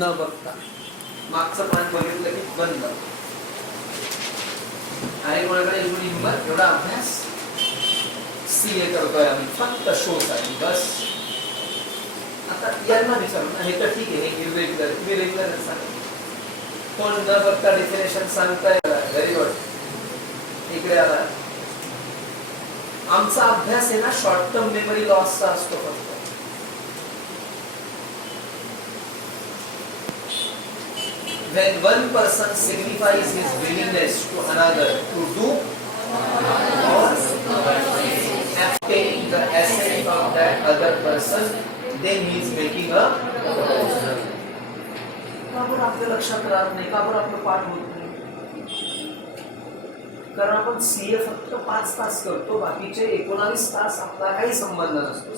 न बघता मागचं पान बघितलं की बंद आहे कोणाकडे एवढी हिंमत एवढा अभ्यास सीए करतोय आम्ही फक्त शो साठी बस. आता यांना विचारून हे तर ठीक आहे, हे इरेग्युलर तुम्ही रेग्युलर सांगा कोण न बघता डेफिनेशन सांगताय. Very good. इकडे आला. आमचा अभ्यास आहे ना शॉर्ट टर्म मेमरी लॉसचा असतो फक्त. When one person signifies his willingness to another to do or obtain the assent of that other person, then he is making a proposal. का बरं आपल्या लक्षात राहत नाही, का बरं आपलं पाठ होत नाही? कारण आपण सीए फक्त 5 तास करतो, बाकीचे 19 तास आपला काही संबंध नसतो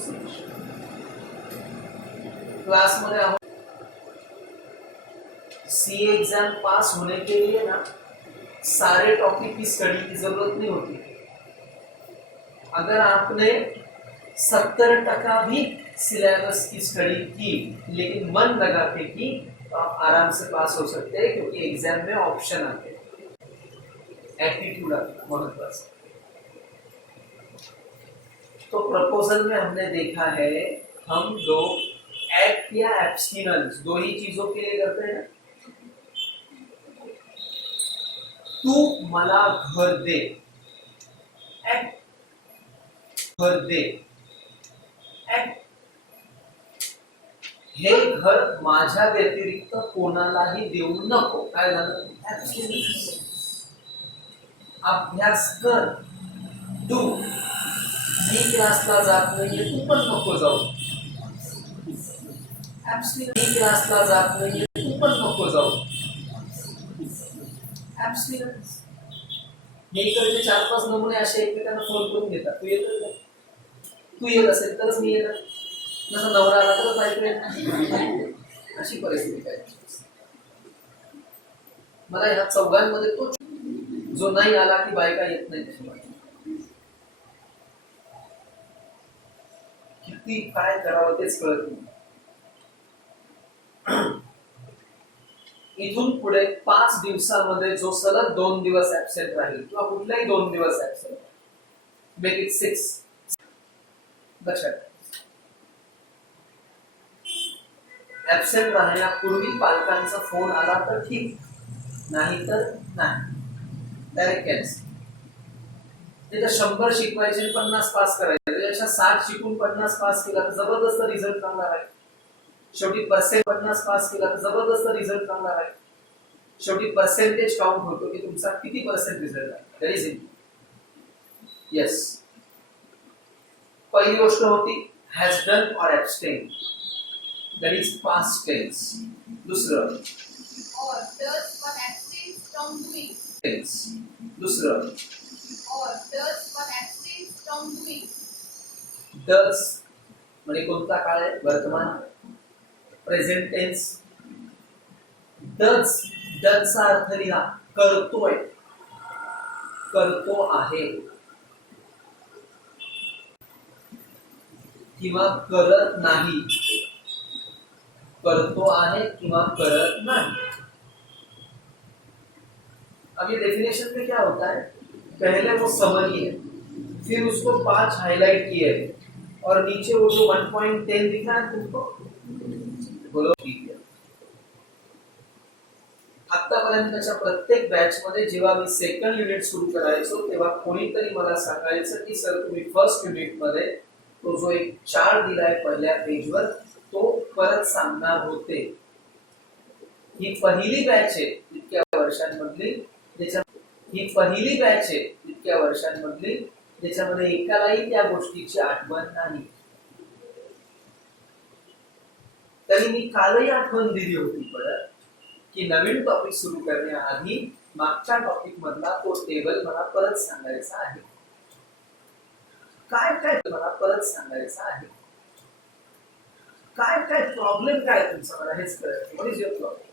क्लासमध्ये आहोत. सीए एग्जाम पास होने के लिए ना सारे टॉपिक की स्टडी की जरूरत नहीं होती. अगर आपने 70% भी सिलेबस की स्टडी की लेकिन मन लगा के की तो आप आराम से पास हो सकते हैं, क्योंकि एग्जाम में ऑप्शन आते हैं. एप्टीट्यूड आता महत्वाचा. तो प्रपोजल में हमने देखा है हम लोग एक्ट या एब्स्टिनेंस दो ही चीजों के लिए करते हैं ना. तू मला घर दे, घर दे. हे घर माझ्या व्यतिरिक्त कोणालाही देऊ नको. काय झालं? अभ्यास कर, तू मी क्लासला जात नाहीये तू पण नको जाऊ. मी क्लासला जात नाहीये तू पण नको जाऊ. ऍब्स्टिनेंस. हे इकडचे 4-5 नमुने असे एकमेकांना फोन करून घेतात. तू येत का? तू येत असेल तरच मी येणार. जसं नवरा आला तरच ऐकून अशी परिस्थिती काय. मला ह्या चौघांमध्ये तो जो नाही आला की बायका येत नाही त्याची किती काय करावं तेच कळत नाही. इथून पुढे 5 दिवसामध्ये जो सलग 2 दिवस ऍबसेंट राहील किंवा कुठलाही 2 दिवस ऍबसेंट, मेक इट 6. लक्षात. ऍबसेंट राहण्यापूर्वी पालकांचा फोन आला तर ठीक, नाही तर नाही, डायरेक्ट कॅन्सल. तिथं 100 शिकवायचे 50 पास करायचे, त्याच्या 60 शिकून 50 पास केला तर जबरदस्त रिझल्ट चांगला आहे. शेवटी पर्सेंट 50 पास केला तर जबरदस्त रिझल्ट चांगला आहे. शेवटी पर्सेंटेज काउंट होतो की तुमचा किती पर्सेंट रिझल्ट आहे. That is it. येस. पहिली गोष्ट होती has done or abstain, that is past tense. दुसरं or does one abstain from doing. Tense. दुसरं or does one abstain from doing. Does म्हणजे कोणता काळ आहे? वर्तमान. Present tense. डज डजचा अर्थ लिहा करतोय, करतो आहे किंवा करत नाही. करतो आहे किंवा करत नाही. अब ये डेफिनेशन में क्या होता है, पहले वो समरी है, फिर उसको 5 हाईलाइट किए और नीचे वो जो 1.10 दिख रहा है तुमको, बोलो ठीक है. आतापर्यंतच्या प्रत्येक बॅच मध्ये जेव्हा मी सेकंड युनिट सुरू करायचो तेव्हा कोणीतरी मला सांगायचं की सर तुम्ही फर्स्ट युनिट मध्ये तो जो एक चार्ट दिलाय पहिल्या पेजवर तो परत सांगणार होते. ही पहिली बॅच आहे इतक्या वर्षांमधली, ही पहिली बॅच आहे इतक्या वर्षांमधली ज्याच्यामध्ये एकालाही त्या गोष्टीची आठवण नाही. तरी मी कालही आठवण दिली होती परत की नवीन टॉपिक सुरू करण्याआधी मागच्या टॉपिक मधला तो टेबल मला परत सांगायचा आहे. काय काय मला परत सांगायचं आहे. काय काय प्रॉब्लेम काय तुमचा मला हेच कळत. What is your problem.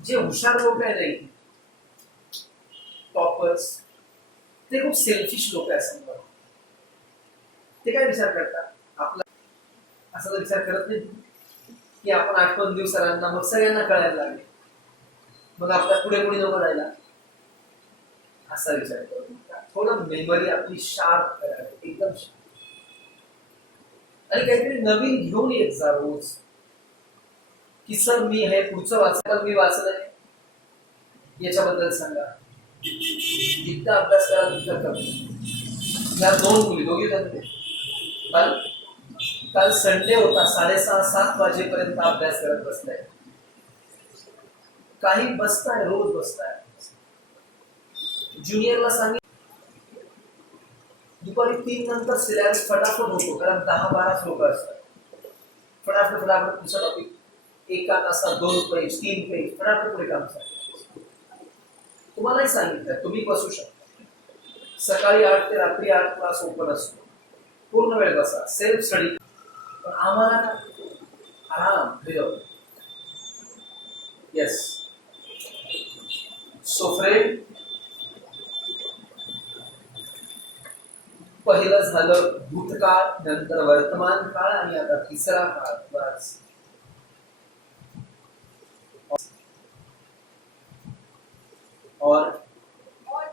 जे हुशार लोक आहे नाही टॉपर्स ते खूप सेल्फिश लोक आहेत. समजा ते काय विचार करतात आपला असा तर विचार करत नाही की आपण आठवण देऊ सरांना, मग सगळ्यांना कळायला लागेल, मग आपल्या पुढे पुढे नको जायला, असा विचार करू नका. थोडं मेमरी आपली शार्प करावी, एकदम शार्प, आणि काहीतरी नवीन घेऊन येत जा रोज, की सर मी हे पुढचं वाचलं, मी वाचलंय, याच्याबद्दल सांगा. जितका अभ्यास करा तितका कमी. या दोन मुली, दोघी जण काल काल संडे होता, 6:30-7 वाजेपर्यंत अभ्यास करत बसलाय. काही बसताय, रोज बसताय. ज्युनियरला सांगितलं दुपारी 3 नंतर सिलेबस फटाफट होतो, कारण 10-12 श्लोक असतात. फटाफट फटाफट पुढचा टॉपिक, एका तासात 2 पेज 3 पेज फटाफट पुढे काम चालतं. तुम्हालाही सांगितलं तुम्ही बसू शकता. सकाळी 8 ते रात्री 8 क्लास ओपन असतो, पूर्ण वेळ बसा, सेल्फ स्टडी. पण आम्हाला आराम फ्रीडम. येस. सो फ्रेंड, पहिलं झालं भूतकाळ, नंतर वर्तमान काळ, आणि आता तिसरा काळ. बस. और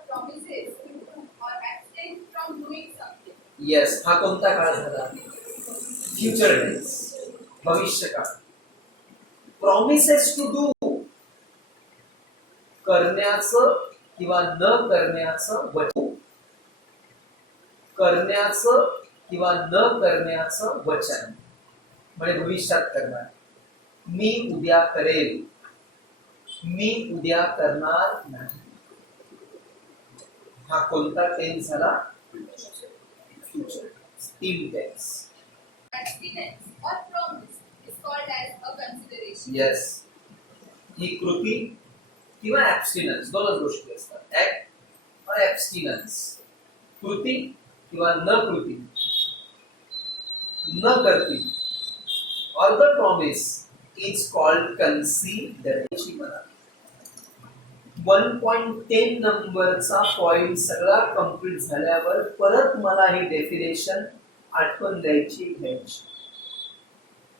promises to do or abstain from doing something. Yes, हा कोणता काळ झाला? फ्युचर टेन्स, भविष्य काळ. प्रॉमिसेस टू डू, करण्याचं किंवा न करण्याचं वचन, करण्याचं किंवा न करण्याचं वचन म्हणजे भविष्यात करणार. मी उद्या करेल, मी उद्या करणार नाही. हा कोणता टेन्स झाला? Future. 3 tense. Abstinence or promise is called as a consideration. Yes, ही कृती किंवा ऍब्स्टिनन्स, दोनच गोष्टी असतात, ऍक्ट और ऍब्स्टिनन्स. कृती किंवा न कृती, न करती, और the promise is called consideration. 1.10 नंबरचा पॉइंट सगळा कंप्लीट झाल्यावर परत मला ही डेफिनेशन आठवण घ्यायची.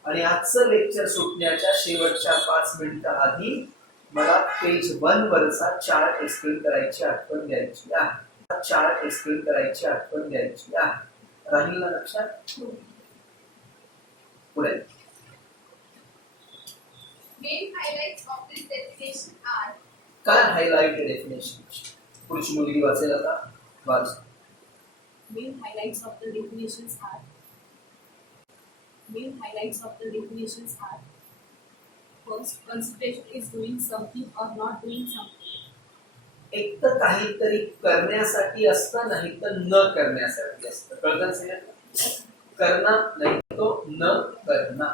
आणि आजचं लेक्चर सुटण्याच्या शेवटच्या 5 मिनिटं आधी मला पेज 1 वरचा चार्ट एक्सप्लेन करायची आठवण द्यायची आहे. चार्ट एक्सप्लेन करायची आठवण द्यायची आहे. राहील ना लक्षात? पुढे. Main highlights of this definition are. काय हायलाइट डेफिनेशन? पुढची मुलगी वाचेल आता. वाच. Main highlights of the definitions are. Main highlights of the definitions are. First, consideration is doing something or not doing something. एक तर काहीतरी करण्यासाठी असतं, नाही तर न करण्यासाठी असतं. कळतं सगळ्यांना? करना नाही तो न करना.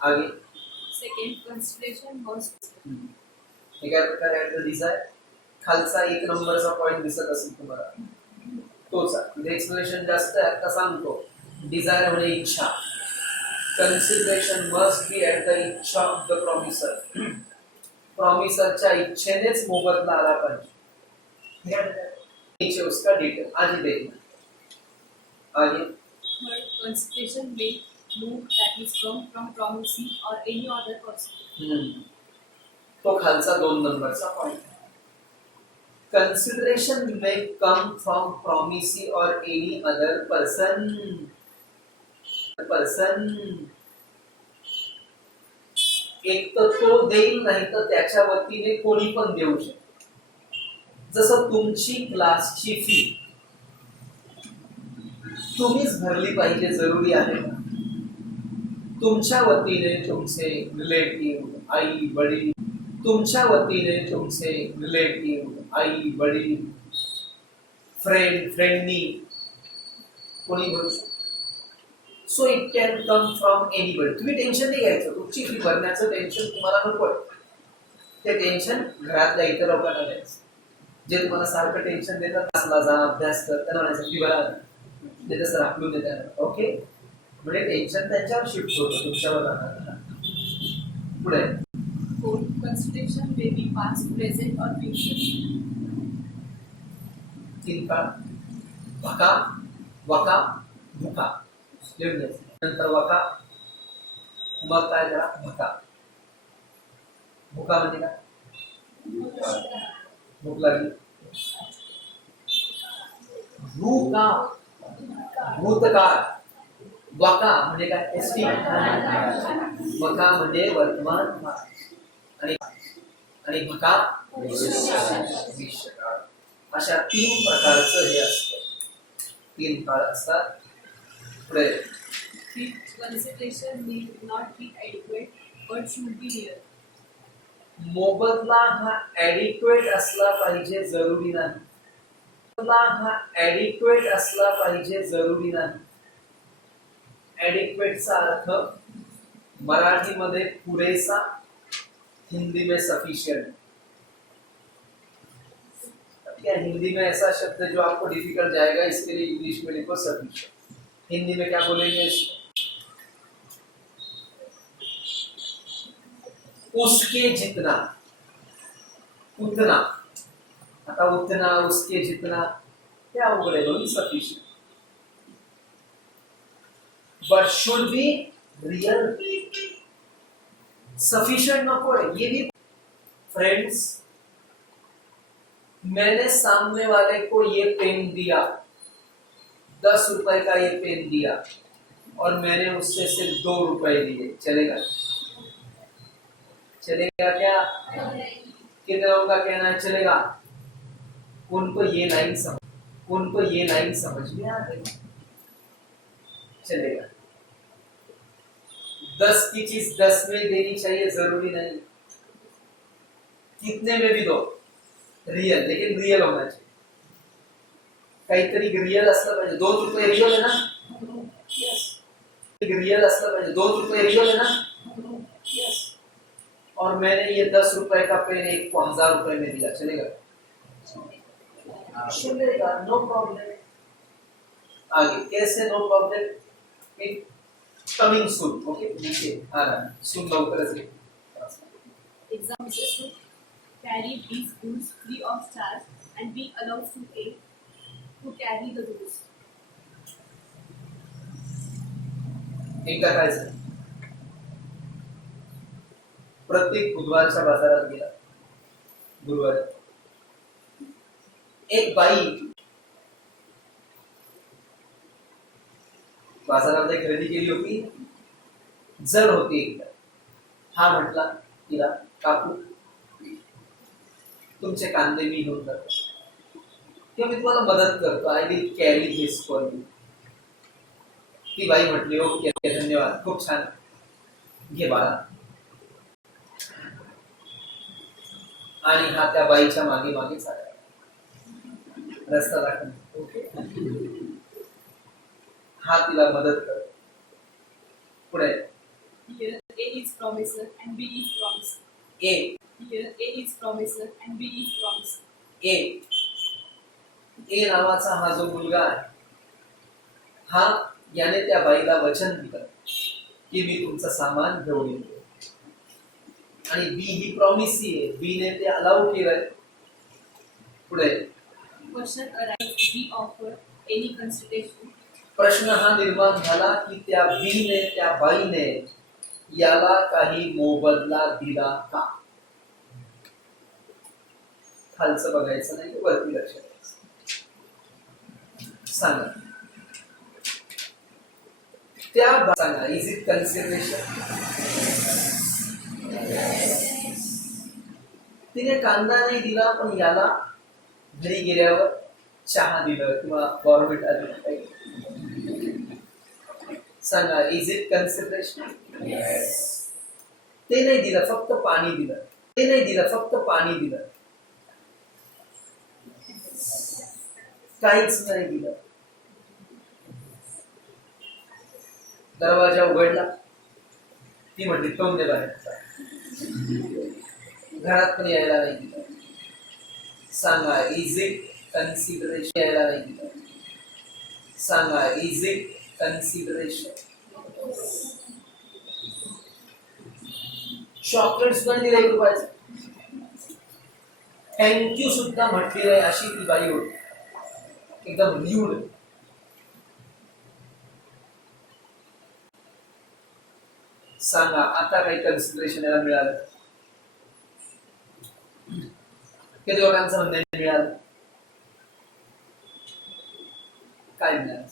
आगे. Second, consideration must. हे काय प्रकारे आहे? डिझायर. खालचा 1 नंबरचा पॉइंट दिसत असेल तुम्हाला, तोच आहे. एक्सप्लेनेशन जास्त आहे, आता सांगतो. डिझायर म्हणजे इच्छा. Consideration must be at the इच्छा ऑफ द प्रॉमिसर. प्रॉमिसरच्या इच्छेनेच मोबदला आला पाहिजे. नीचे उसका डिटेल आज ही देखना. आगे. Third, consideration may move that is from promising or any other person. तो खालचा 2 नंबरचा point. Consideration may come from promisee or any other person. एक तर तो देईल, नाही तर त्याच्या वतीने कोणी पण देऊ शकतो. जसं तुमची क्लासची फी तुम्हीच भरली पाहिजे जरुरी आहे का? तुमच्या वतीने तुमचे रिलेटिव्ह, आई वडील, तुमच्या वतीने तुमचे रिलेटिव्ह, आई वडील, फ्रेंडनी कोणी भरू शकतो. So it can come from anybody. तुम्ही टेन्शन नाही घ्यायचं, तुमची फी भरण्याचं टेन्शन तुम्हाला नको. ते टेन्शन घरातल्या इतर लोकांना द्यायचं, जे तुम्हाला सारखं टेन्शन देतात. क्लासला जा, अभ्यास कर, त्यांना म्हणायचं फी भरा, ते तसं राखून देतात. ओके, म्हणजे टेन्शन त्यांच्यावर शिफ्ट होतं, तुमच्यावर राहणार. पुढे. Fourth, consideration may be past, present or future. 3 काळ. भका, वका, भुका. लिहून घ्यायचं. नंतर वका, मग काय करा भका. भुका म्हणजे काय? भूक लागली. भूका, भूतकाळ. वका म्हणजे काय? एसटी. वका म्हणजे वर्तमान काळ. आणि भका भविष्यकाळ. अशा 3 प्रकारचं हे असतं. 3 काळ असतात. पुढे Consideration need not be adequate but should be real. मोबदला हा ॲडिक्वेट असला पाहिजे, जरुरी नाही. मोबदला हा ॲडिक्वेट असला पाहिजे, जरुरी नाही. ॲडिक्वेटचा अर्थ मराठीमध्ये पुरेसा, हिंदी में सफिशिएंट. क्या हिंदी में ऐसा शब्द जो आपको डिफिकल्ट जाएगा, इसके लिए इंग्लिश में लिखो सफिशिएंट. हिंदी में क्या बोलेंगे इसको? उसके जितना, उतना. आता उतना, उसके जितना क्या अवघड आहे दोन्ही sufficient. But should be real. Sufficient नको है ये भी. फ्रेंड्स, मैंने सामने वाले को ये पेन दिया, 10 रुपए का ये पेन दिया, और मैंने उससे सिर्फ 2 रुपए लिए, चलेगा? चलेगा क्या? कितने लोगों का कहना है चलेगा? उनको ये लाइन समझ में आ गई, चलेगा. 10 की चीज 10 में देनी चाहिए, जरूरी नहीं. कितने में भी दो, रियल, लेकिन रियल होना चाहिए. काहीतरी रियल असलं पाहिजे. 2 रुपये रियल आहे ना? यस. रियल असलं पाहिजे. 2 रुपये रियल है ना? यस. और मैंने ये 10 रुपए का पेन एक को 1000 रुपए में दिया, चलेगा? चलेगा, नो प्रॉब्लम. आगे कैसे no problem? Coming soon. Okay, नीचे आ रहा है, सुन लवकरच ये. Examples should carry these goods free of charge and be allowed to carry the goods. एकदा काय झालं, प्रत्येक बुधवारच्या बाजारात गेला. गुरुवारी एक बाई बाजारामध्ये खरेदी केली होती. जड होती एकदम. हा म्हटला तिला, काकू तुमचे कांदे मी घेऊन जातो, किंवा मी तुम्हाला मदत करतो, I will carry this for you. ती बाई म्हटली ओके, धन्यवाद, खूप छान, घे बाळा. आणि हा त्या बाईच्या मागे मागे चालला, रस्ता दाखवून. ओके, हा तिला मदत करतो. पुढे Here A is promiser and B is promised. A Here A is promiser and B is promised. ए ए नावाचा हा जो मुलगा आहे, हा याने त्या बाईला वचन दिलं की मी तुमचं सामान घेऊन येतो. आणि बी ही प्रॉमिसी आहे, बी ने ते अलाउ केलंय. पुढे Question arises: B offered any consideration. प्रश्न हा निर्माण झाला की त्या बीने, त्या बाईने याला काही मोबदला दिला का? खालचं बघायचं नाही, वरती लक्ष द्यायचं. सांगा, त्या सांगा, इज इट कन्सिडरेशन? तिने कांदा नाही दिला, पण याला घरी गेल्यावर चहा दिलं किंवा गव्हर्नमेंट आली काही. सांगा, इज इट कन्सिडरेशन? ते नाही दिलं, फक्त पाणी दिलं. ते नाही दिलं, फक्त पाणी दिलं, काहीच नाही दिलं. दरवाजा उघडला, ती म्हटली तोंड दे बाहेर. घरात पण यायला नाही दिलं. सांगा, इज इट कन्सिडरेशन? यायला नाही दिलं. सांगा, इज इट कन्सिडरेशन? चॉकलेट सुद्धा दिलं 1 रुपयाचं. थँक्यू सुद्धा म्हटलेलं आहे. अशी ती बाई होती, एकदम न्यूड. सांगा आता काही कन्सिडरेशन याला मिळालं? किती लोकांचं म्हणणं आहे मिळालं? काय मिळालं?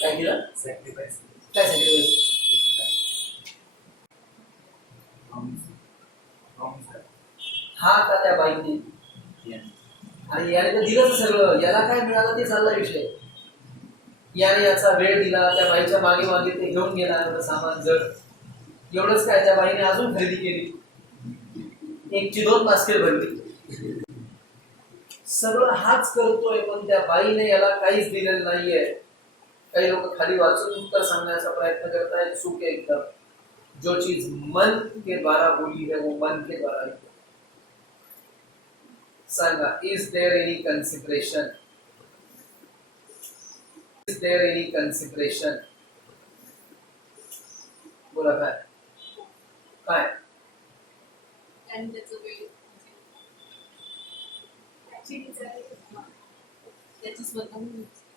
काय केलं? Sacrifice. काय सॅक्रिफाईस? हा का त्या बाईने? आणि याने तर दिलंच सगळं, याला काय मिळालं ते चालला विषय. याने याचा वेळ दिला, त्या बाईच्या मागे मागे ते घेऊन गेला एवढं सामान जड. एवढंच काय, त्या बाईने अजून खरेदी केली, 1ची 2 बास्केट भरली. सगळं हाच करतोय, पण त्या बाईने याला काहीच दिलेलं नाहीये. काही लोक खाली वाचून उत्तर सांगण्याचा प्रयत्न करतायत, चूक आहे एकदम. जो चीज मन के द्वारा बोली है वो मन के द्वारा ही है. सांगा, is there any consideration? Is there any consideration? बोला काय काय? आणि त्याचं वेळ त्याची स्वतः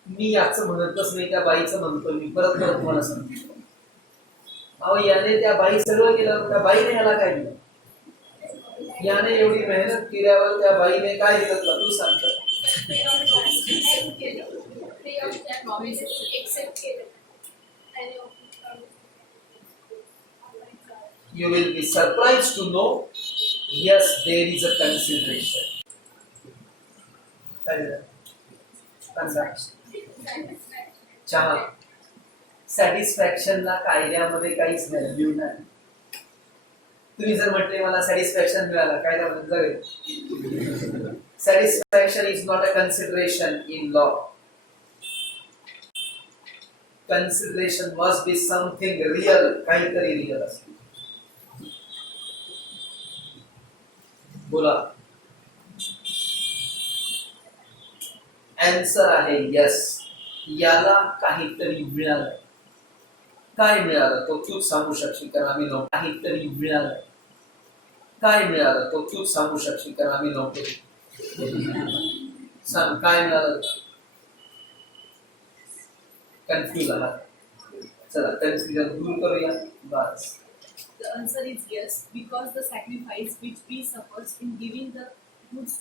मी याचं म्हणतच नाही, त्या बाईचं म्हणतो मी. परत परत तुम्हाला सांगतो, अहो याने त्या बाई सगळं केलं, त्या बाईने याला काय दिलं? याने एवढी मेहनत केल्यावर त्या बाईने काय दिलं तुला? तू सांगतो. You will be surprised to know, yes, there is a consideration. काय झालं? चहा सॅटिस्फॅक्शनला कायद्यामध्ये काहीच व्हॅल्यू नाही. तुम्ही जर म्हटले मला सॅटिस्फॅक्शन मिळालं, कायदा म्हणत satisfaction is not a consideration in law. Consideration must be something real, काहीतरी रिअल असते. बोला. आन्सर आहे यस. याला काहीतरी मिळालं. काय मिळालं तो तूच सांगू शकशील, कारण आम्ही नव्हतो. काहीतरी मिळालं. काय मिळालं तो तूच सांगू शकशील, कारण आम्ही नव्हतो. सांग काय मिळालं? कन्फ्युज आला. चला कन्फ्युजन दूर करूया. बस. The answer is yes, because the sacrifice which B suffers in giving the goods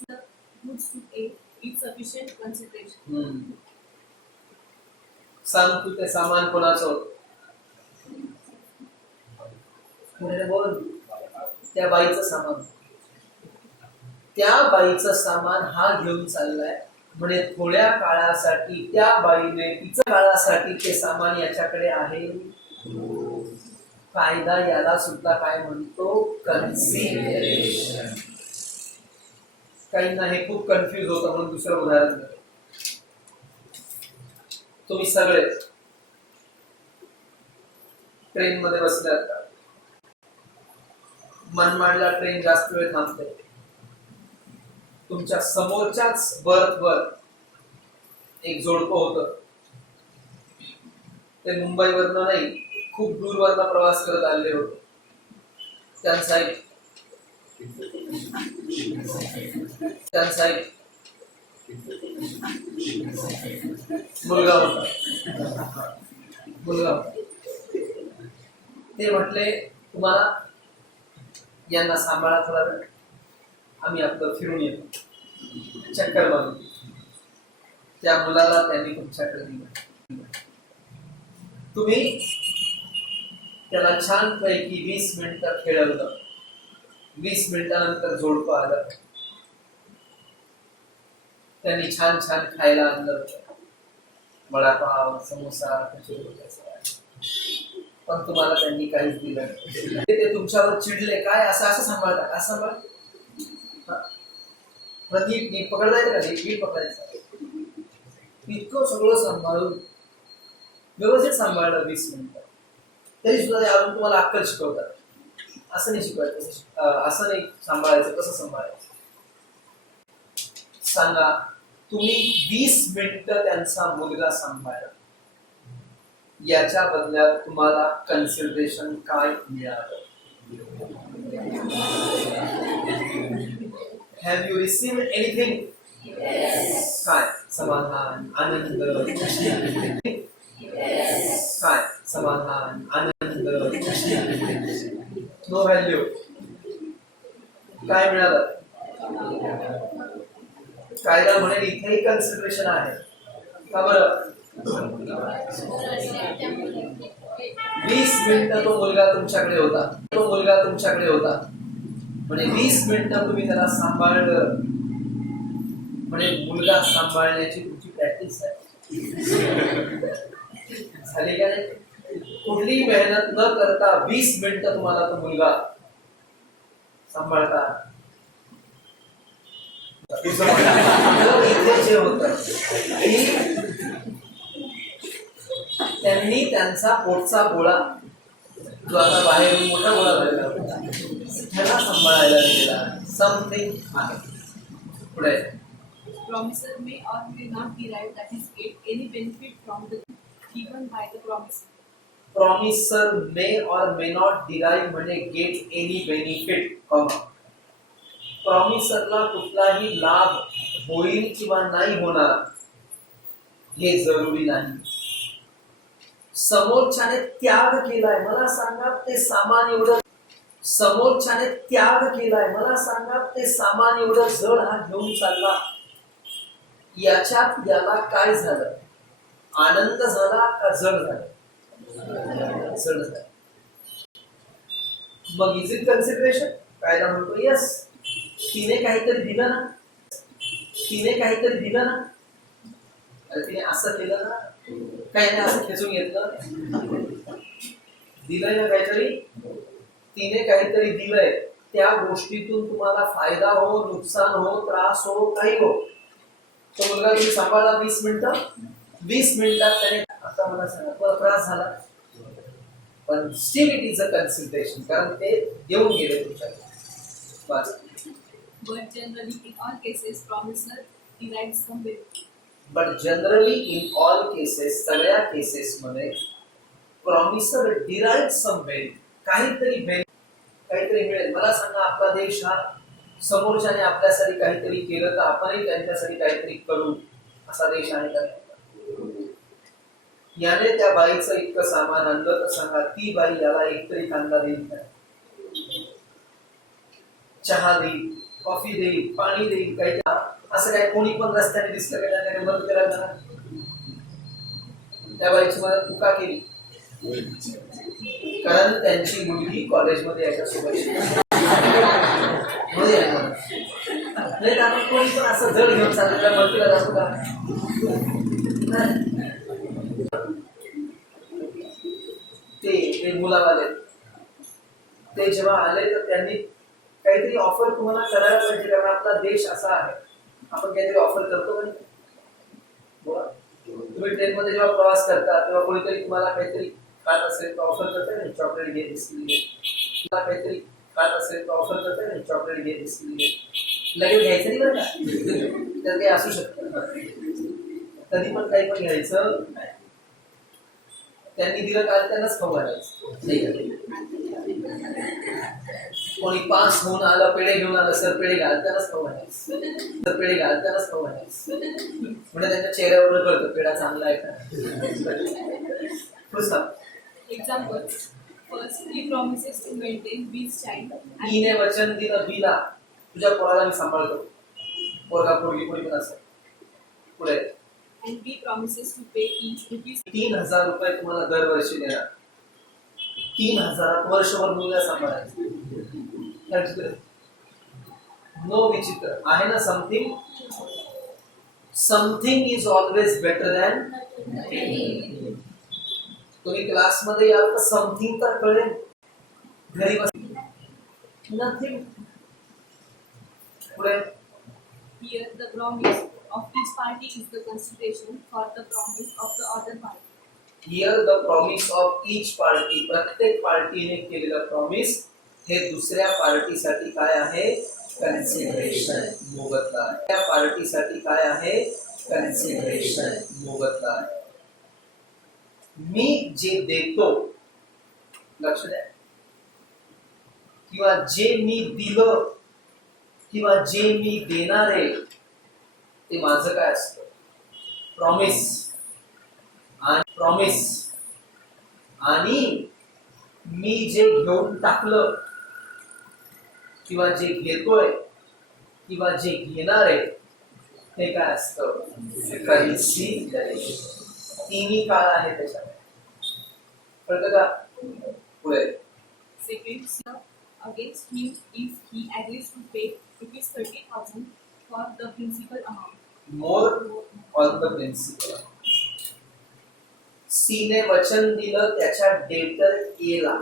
to A is sufficient consideration. सांग तू ते सामान कोणाचं होतं? कोणाने बोल? त्या बाईचं सामान. त्या बाईचं सामान हा घेऊन चाललाय, म्हणजे थोड्या काळासाठी त्या बाईने तिच्या काळासाठी ते सामान याच्याकडे आहे. कायदा याला सुद्धा काय म्हणतो? कन्सिडरेशन. काहींना हे खूप कन्फ्युज होतं, म्हणून दुसरं उदाहरण देतो. तुम्ही सगळे ट्रेन मध्ये बसले असता, मनमाडला ट्रेन जास्त वेळ थांबते. तुमच्या समोरच्याच बर्थवर एक जोडपं होतं. ते मुंबईवरनं नाही, खूप दूरवरनं प्रवास करत आलेले होते. त्यांचा एक मुलगा होता. ते म्हटले, तुम्हाला यांना सांभाळा थोडा वेळ, आम्ही आपलं फिरून येतो, चक्कर मारून. त्या मुलाला त्यांनी तुमच्याकडे दिलं. तुम्ही त्याला छानपैकी 20 मिनिटं खेळवलं. 20 मिनिटानंतर जोडपं आलं. त्यांनी छान छान खायला आणलं होतं, वडापाव, समोसा, कचोरी. पण तुम्हाला त्यांनी काहीच दिलं नाही. ते तुमच्यावर चिडले. काय असं असं सांभाळतात? असं सांभाळ, नीट पकडता येते का? नीट पकडायचं. इतकं सगळं सांभाळून व्यवस्थित सांभाळलं 20 मिनिटं, तरी सुद्धा ते अजून तुम्हाला अक्कल शिकवतात. असं नाही शिकवायचं, असं नाही सांभाळायचं. कसं सांभाळायचं सांगा. तुम्ही 20 मिनिटं त्यांचा मुलगा सांभाळला, याच्या बदल्यात तुम्हाला कन्सिडरेशन काय मिळालं? Have you received anything? काय? समाधान, आनंद, काय समाधान आनंद नो व्हॅल्यू काय मिळालं कायदा म्हणेल इथेही कन्सिडरेशन आहे का बरं 20 मिनिटं तो मुलगा तुमच्याकडे होता म्हणजे 20 मिनिटं तुम्ही त्याला सांभाळलं म्हणजे मुलगा सांभाळण्याची तुमची प्रॅक्टिस आहे झाली का नाही कुठलीही मेहनत न करता 20 मिनिटं तुम्हाला तो मुलगा सांभाळता इथे जे होतं की त्यांनी त्यांचा पोटचा गोळा जो आता बाहेरून मोठा गोळा झालेला होता त्याला सांभाळायला दिलेला समथिंग आहे पुढे Promiser may or may not derive, that is, get any benefit from the given by the promiser. Promiser may or may not derive म्हणजे गेट एनी बेनिफिट प्रॉमिसरला कुठलाही लाभ होईल किंवा नाही होणार हे जरुरी नाही समोरच्याने त्याग केलाय मला सांगा ते सामान एवढं समोरच्याने त्याग केलाय मला सांगा ते सामान एवढं जड हा घेऊन चालला याच्यात याला काय झालं आनंद झाला का जड झालं जड झालं मग इज इट कन्सिडरेशन कायदा म्हणतो यस तिने काहीतरी दिलं ना अरे तिने असं केलं ना काही नाही असं खेचून घेतलं दिलंय ना काहीतरी तिने काहीतरी दिलंय त्या गोष्टीतून तुम्हाला फायदा हो नुकसान हो त्रास हो काही हो तो मुलगा तुम्ही सांभाळला 20 मिनिटात त्याने आता मला सांगा तुला त्रास झाला पण still it is a consideration कारण ते देऊन गेले तुमच्याकडे But generally, in all cases, promiser derives some benefit. But generally in all cases सगळ्या केसेसमध्ये प्रॉमिसर डिराइव्ह सम काहीतरी मिळेल मला सांगा आपला देश हा समोरच्याने आपल्यासाठी काहीतरी केलं तर आपणही त्यांच्यासाठी काहीतरी करू असा देश आहे का याने त्या बाईचं इतकं सामान आणलं तर सांगा ती बाई याला एकतरी कांदा देईल का चहा देईल कॉफी देईल पाणी देईल काही असं काय कोणी पण रस्त्याने दिसलं का त्याने मदत करायला त्या बाईची मदत तू का केली कारण त्यांची मुलगी कॉलेजमध्ये याच्यासोबत नाही तर आपण कोणी पण असं जड घेऊन चाललेला मदतीला जातो का ते मुलावाले ते जेव्हा आले तर त्यांनी काहीतरी ऑफर तुम्हाला करायला पाहिजे कारण आपला देश असा आहे आपण काहीतरी ऑफर करतो का बोला तुम्ही ट्रेनमध्ये जेव्हा प्रवास करता तेव्हा कोणीतरी तुम्हाला काहीतरी खात असेल तर ऑफर करते नाही चॉकलेट घे बिस्किट तुला काहीतरी खात असेल तर ऑफर करते नाही चॉकलेट घे बिस्किट लगेच घ्यायचं नाही बरं का तर काही असू शकतं कधी पण काही पण घ्यायचं त्यांनी दिलं काल त्यांनाच खाऊ घालायचं कोणी पास होऊन आलं पेढे घेऊन आलं सर पेढे घालतानाच खाऊ घालायचं म्हणजे त्यांच्या चेहऱ्यावर कळतं पेढा चांगला आहे का Examples. First, he promises to maintain B's child. ईने वचन दिलं बीला तुझ्या पोराला मी सांभाळतो पोरगा पोरगी कोणी पण असं पुढे And B promises to pay each rupees. 3,000 रुपये तुम्हाला दरवर्षी देणार 3,000 वर्षभर मुलगा सांभाळायचं नो विचित्र आहे ना something is always better than तुम्ही क्लासमध्ये याल तर समथिंग तर कळेल घरी बस नथिंग पुढे Here, the promise of each party is the consideration for the promise of the other party. Here the promise of each party प्रत्येक पार्टीने केलेलं प्रॉमिस हे दुसऱ्या पार्टीसाठी काय आहे कन्सिडरेशन मोबदला त्या पार्टीसाठी काय आहे कन्सिडरेशन मोबदला मी जे देतो लक्ष द्या किंवा जे मी दिलं किंवा जे मी देणार आहे ते माझं काय असतं प्रॉमिस आणि प्रॉमिस आणि मी जे घेऊन टाकलं किंवा जे घेतोय किंवा जे घेणार आहे ते काय असतं कन्सिडरेशन. तिन्ही काळ आहे त्याच्यात. कळतं का? पुढे Second, sir, against him if he agrees to pay rupees 30,000 for the principal amount. More on the principal. C ने वचन दिलं त्याच्या डेटर ए ला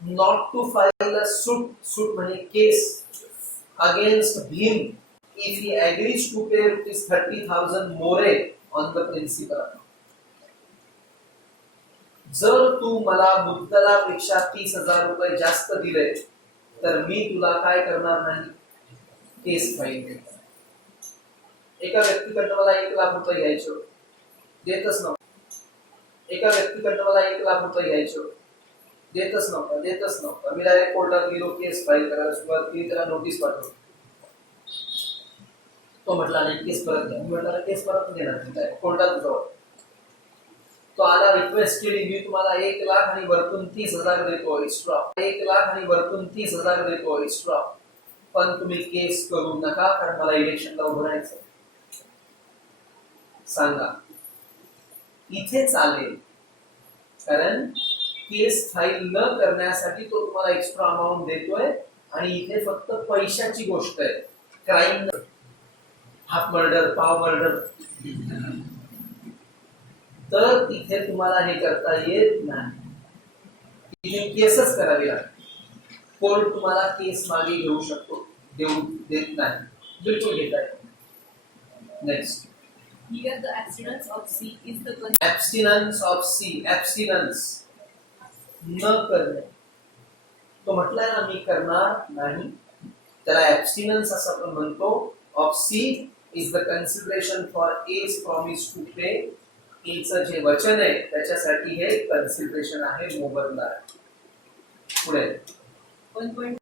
not to file a suit. Suit म्हणजे case against him if he agrees to pay rupees 30,000 more on the principal. जर तू मला मुद्दलापेक्षा 30,000 रुपये जास्त दिले तर मी तुला काय करणार नाही, केस फाईल करणार. एका व्यक्तीकडनं मला 1,00,000 रुपये घ्यायचे होते, देतच नव्हता. एका व्यक्तीकडनं मला 1,00,000 रुपये घ्यायचे होते, देतच नव्हता. मी डायरेक्ट कोर्टात गेलो, केस फाईल करायला सुरुवात केली, त्याला नोटीस पाठवली. तो म्हटला नाही केस परत द्या. मी म्हटलं केस परत देणार कोर्टात जाऊ. तो आला, रिक्वेस्ट केली, मी तुम्हाला 1,00,000 आणि वरतून 30,000 देतो एक्स्ट्रा, 1,00,000 आणि वरतून 30,000 देतो एक्स्ट्रा, पण तुम्ही केस करू नका कारण मला इलेक्शनला उभं राहायचं. सांगा इथे चालेल कारण केस फाईल न करण्यासाठी तो तुम्हाला एक्स्ट्रा अमाऊंट देतोय आणि इथे फक्त पैशाची गोष्ट आहे, क्राईम, हाफ मर्डर, पाव मर्डर. तर तिथे तुम्हाला हे करता येत नाही, तिथे केसच करावी लागते. कोर्ट तुम्हाला केस मागे घेऊ शकतो, देत नाही, बिलकुल घेता येत. Next, Here the abstinence of C is the abstinence of C. Abstinence न करणे. तो म्हटलाय ना मी करणार नाही, त्याला ऍब्स्टिनन्स असं आपण म्हणतो. Of C is the consideration for A's promise to pay. एचं जे वचन आहे त्याच्यासाठी हे कन्सिडरेशन आहे, मोबदला आहे. पुढे 1.1